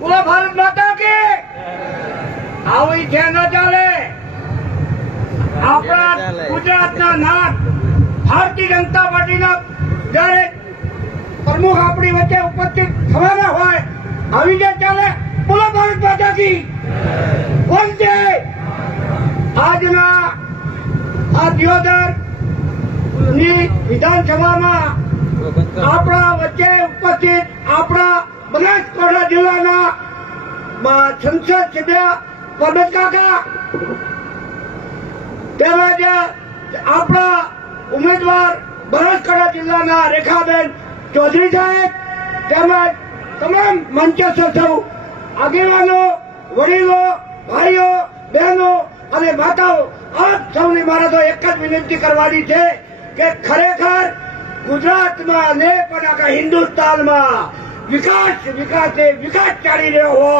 બોલો ભારત માતા કે! આવી છે ન ચાલે. આપણા ગુજરાતના નાથ ભારતીય જનતા પાર્ટીના દરેક પ્રમુખ આપણી વચ્ચે ઉપસ્થિત થવાના હોય આવી જે ચાલે. બોલો ભારત માતા કી! વંદે આજના આ દિયોદરની વિધાનસભામાં આપણા વચ્ચે ઉપસ્થિત આપણા બનાસકાંઠા જિલ્લાના બ- આપણા ઉમેદવાર બનાસકાંઠા જિલ્લાના રેખાબેન ચૌધરી સાહેબ તેમજ તમામ મંચસ્થ આગેવાનો, વડીલો, ભાઈઓ, બહેનો અને માતાઓ, આપ સૌની મારે તો એક જ વિનંતી કરવાની છે કે ખરેખર ગુજરાતમાં ને પણ આખા હિન્દુસ્તાનમાં વિકાસ વિકાસ વિકાસ ચાલી રહ્યો હોય.